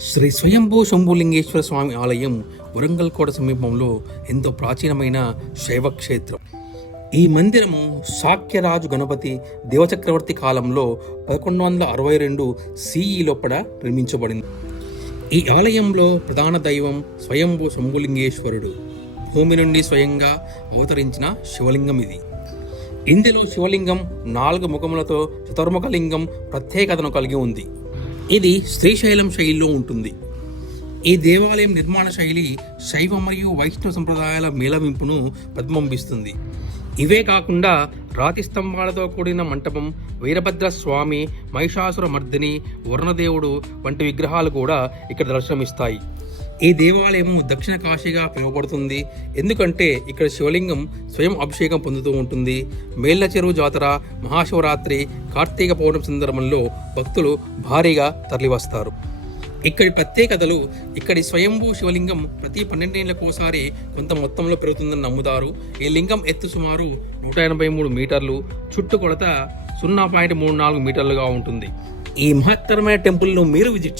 శ్రీ స్వయంభూ శంభులింగేశ్వర స్వామి ఆలయం వరంగల్ కోట సమీపంలో ఎంతో ప్రాచీనమైన శైవ క్షేత్రం ఈ మందిరము శాక్యరాజు గణపతి దేవచక్రవర్తి కాలంలో పదకొండు వందల అరవై రెండు సిఈ లోపల నిర్మించబడింది. ఈ ఆలయంలో ప్రధాన దైవం స్వయంభూ శంభులింగేశ్వరుడు. భూమి నుండి స్వయంగా అవతరించిన శివలింగం ఇది. ఇందులో శివలింగం నాలుగు ముఖములతో చతుర్ముఖలింగం ప్రత్యేకతను కలిగి ఉంది. ఇది శ్రీశైలం శైలిలో ఉంటుంది. ఈ దేవాలయం నిర్మాణ శైలి శైవ మరియు వైష్ణవ సంప్రదాయాల మేళవింపును ప్రతిబింబిస్తుంది. ఇవే కాకుండా రాతి స్తంభాలతో కూడిన మంటపం వీరభద్ర స్వామి మహిషాసుర మర్దిని వరుణదేవుడు వంటి విగ్రహాలు కూడా ఇక్కడ దర్శనమిస్తాయి. ఈ దేవాలయము దక్షిణ కాశీగా పిలువబడుతుంది. ఎందుకంటే ఇక్కడ శివలింగం స్వయం అభిషేకం పొందుతూ ఉంటుంది. మేళ్ళ చెరువు జాతర మహాశివరాత్రి కార్తీక పౌర్ణమి సందర్భంలో భక్తులు భారీగా తరలివస్తారు. ఇక్కడి ప్రత్యేకతలు ఇక్కడి స్వయంభూ శివలింగం ప్రతి పన్నెండేళ్ళకోసారి కొంత మొత్తంలో పెరుగుతుందని నమ్ముతారు. ఈ లింగం ఎత్తు సుమారు నూట ఎనభై మూడు మీటర్లు చుట్టుకొలత సున్నా పాయింట్ మూడు నాలుగు మీటర్లుగా ఉంటుంది. ఈ మహత్తరమైన టెంపుల్ను మీరు విజిట్